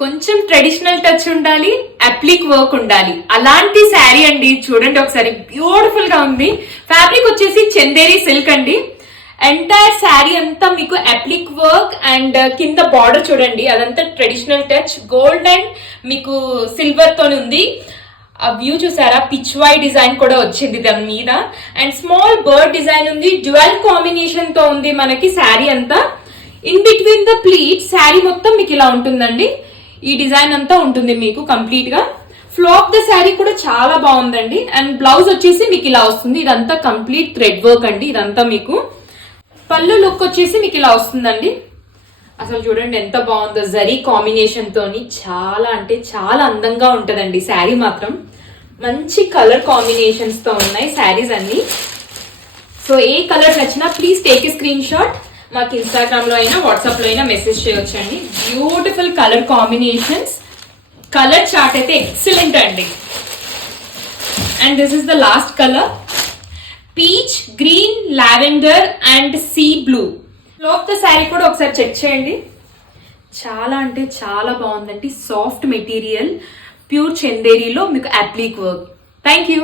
కొంచెం traditional touch ఉండాలి, అప్లిక్ work ఉండాలి, అలాంటి శారీ అండి. చూడండి ఒకసారి, బ్యూటిఫుల్ గా ఉంది. ఫ్యాబ్రిక్ వచ్చేసి చందేరి సిల్క్ అండి. ఎంటైర్ శారీ అంతా మీకు అప్లిక్ వర్క్ అండ్ కింద బార్డర్ చూడండి, అదంతా ట్రెడిషనల్ టచ్, గోల్డ్ అండ్ మీకు సిల్వర్ తో ఉంది. ఆ వ్యూ చూసారా, పిచ్ వై డిజైన్ కూడా వచ్చింది దాని మీద, అండ్ స్మాల్ బర్డ్ డిజైన్ ఉంది. డ్యువల్ కాంబినేషన్ తో ఉంది మనకి శారీ అంతా. In between the pleat sari మొత్తం మీకు ఇలా ఉంటుందండి. ఈ డిజైన్ అంతా ఉంటుంది మీకు కంప్లీట్ గా. ఫ్లో ఆఫ్ ద శారీ కూడా చాలా బాగుందండి. అండ్ బ్లౌజ్ వచ్చేసి మీకు ఇలా వస్తుంది. ఇదంతా కంప్లీట్ థ్రెడ్ వర్క్ అండి. ఇదంతా మీకు పళ్ళు లుక్ వచ్చేసి మీకు ఇలా వస్తుందండి. అసలు చూడండి ఎంత బాగుందో, జరీ కాంబినేషన్ తోని చాలా అంటే చాలా అందంగా ఉంటదండి శారీ మాత్రం. మంచి కలర్ కాంబినేషన్స్ తో ఉన్నాయి శారీస్ అన్ని. సో ఏ కలర్ నచ్చినా please take a screenshot. మాకు ఇన్స్టాగ్రామ్ లో అయినా వాట్సాప్ లో అయినా మెసేజ్ చేయొచ్చండి. Beautiful colour combinations, colour chart అయితే ఎక్సలెంట్ అండి. And this is the last colour, peach green, lavender and sea blue. లోప్ ద శారీ కూడా ఒకసారి చెక్ చేయండి. చాలా అంటే చాలా బాగుందండి. సాఫ్ట్ మెటీరియల్, ప్యూర్ చందేరీలో మీకు అప్లిక్ వర్క్. Thank you.